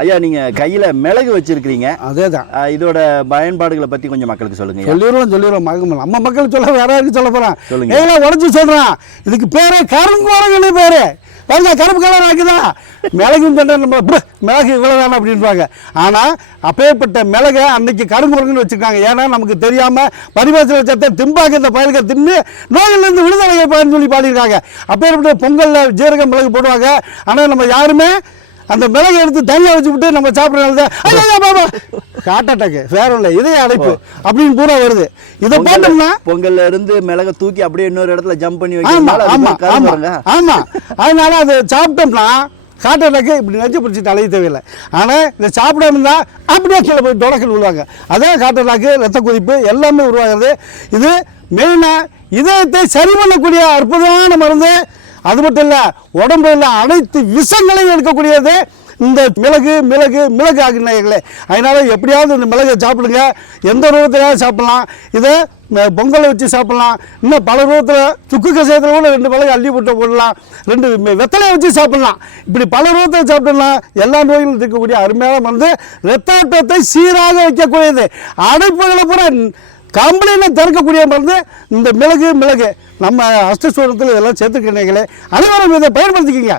ஐயா நீங்க கையில மிளகு வச்சிருக்கீங்க, அதேதான். இதோட பயன்பாடுகளை பத்தி கொஞ்சம் மக்களுக்கு சொல்லுங்க. சொல்லிடுவோம் நம்ம மக்களுக்கு சொல்ல வேற யாருக்கு சொல்ல போறான், சொல்லுங்க. ஏன் உடச்சு சொல்றான். இதுக்கு பேரே கருங்குரங்கு பேரு. பாருங்க கருப்பு கலர் ஆக்குதான். மிளகு நம்ம மிளகு இவ்வளவுதானே அப்படின்பாங்க. ஆனா அப்பேற்பட்ட மிளகை அன்னைக்கு கருங்குரங்குன்னு வச்சிருக்காங்க. ஏன்னா நமக்கு தெரியாம பரிமாசல சத்தை திம்பாக்க இந்த பயிர்களை தின்னு நோயிலிருந்து விடுதலை கேட்பான்னு சொல்லி பாடியிருக்காங்க. அப்பேற்பட்ட பொங்கல்ல ஜீரக மிளகு போடுவாங்க. ஆனா நம்ம யாருமே அந்த மிளகை எடுத்து தனியாக வச்சு விட்டு நம்ம சாப்பிட்றதுனால ஹார்ட் அட்டாக்கு வேற இல்லை, இதய அடைப்பு அப்படின்னு பூரா வருது. இதை போட்டோம்னா பொங்கல்ல இருந்து மிளகை தூக்கி அப்படியே இன்னொரு இடத்துல ஜம்ப் பண்ணி ஆமா அதனால அதை சாப்பிட்டோம்னா ஹார்ட் அட்டாக்கு இப்படி நச்சு பிடிச்சிட்டு அலைய தேவையில்லை. ஆனால் இதை சாப்பிடாம இருந்தால் அப்படியே கீழே போய் தொடக்கல் விழுவாங்க. அதே ஹார்ட் அட்டாக்கு ரத்த கொதிப்பு எல்லாமே உருவாகிறது. இது மெயினாக இதயத்தை சரி பண்ணக்கூடிய அற்புதமான மருந்து. அது மட்டும் இல்லை, உடம்புல அனைத்து விஷங்களையும் எடுக்கக்கூடியது இந்த மிளகு ஆகினர்களே. அதனால எப்படியாவது இந்த மிளகை சாப்பிடுங்க. எந்த ரூபத்திலாவது சாப்பிடலாம். இதை பொங்கலை வச்சு சாப்பிடலாம். இன்னும் பல ரூபத்தில் சுக்கு கசாயத்தில் கூட 2 மிளகு அள்ளி போட்டு போடலாம். 2 வெத்தலையை வச்சு சாப்பிடலாம். இப்படி பல ரூபத்தில் சாப்பிடலாம். எல்லா நோய்களும் இருக்கக்கூடிய அருமையான மருந்து. ரத்த ஓட்டத்தை சீராக வைக்கக்கூடியது. அடைப்புகளை பூரா கம்பளியில் திறக்கக்கூடிய மருந்து இந்த மிளகு. நம்ம அஷ்டஸ்வரத்தில் இதெல்லாம் சேர்த்துக்கிறீங்களே, அனைவரும் இதை பயன்படுத்திக்கிங்க.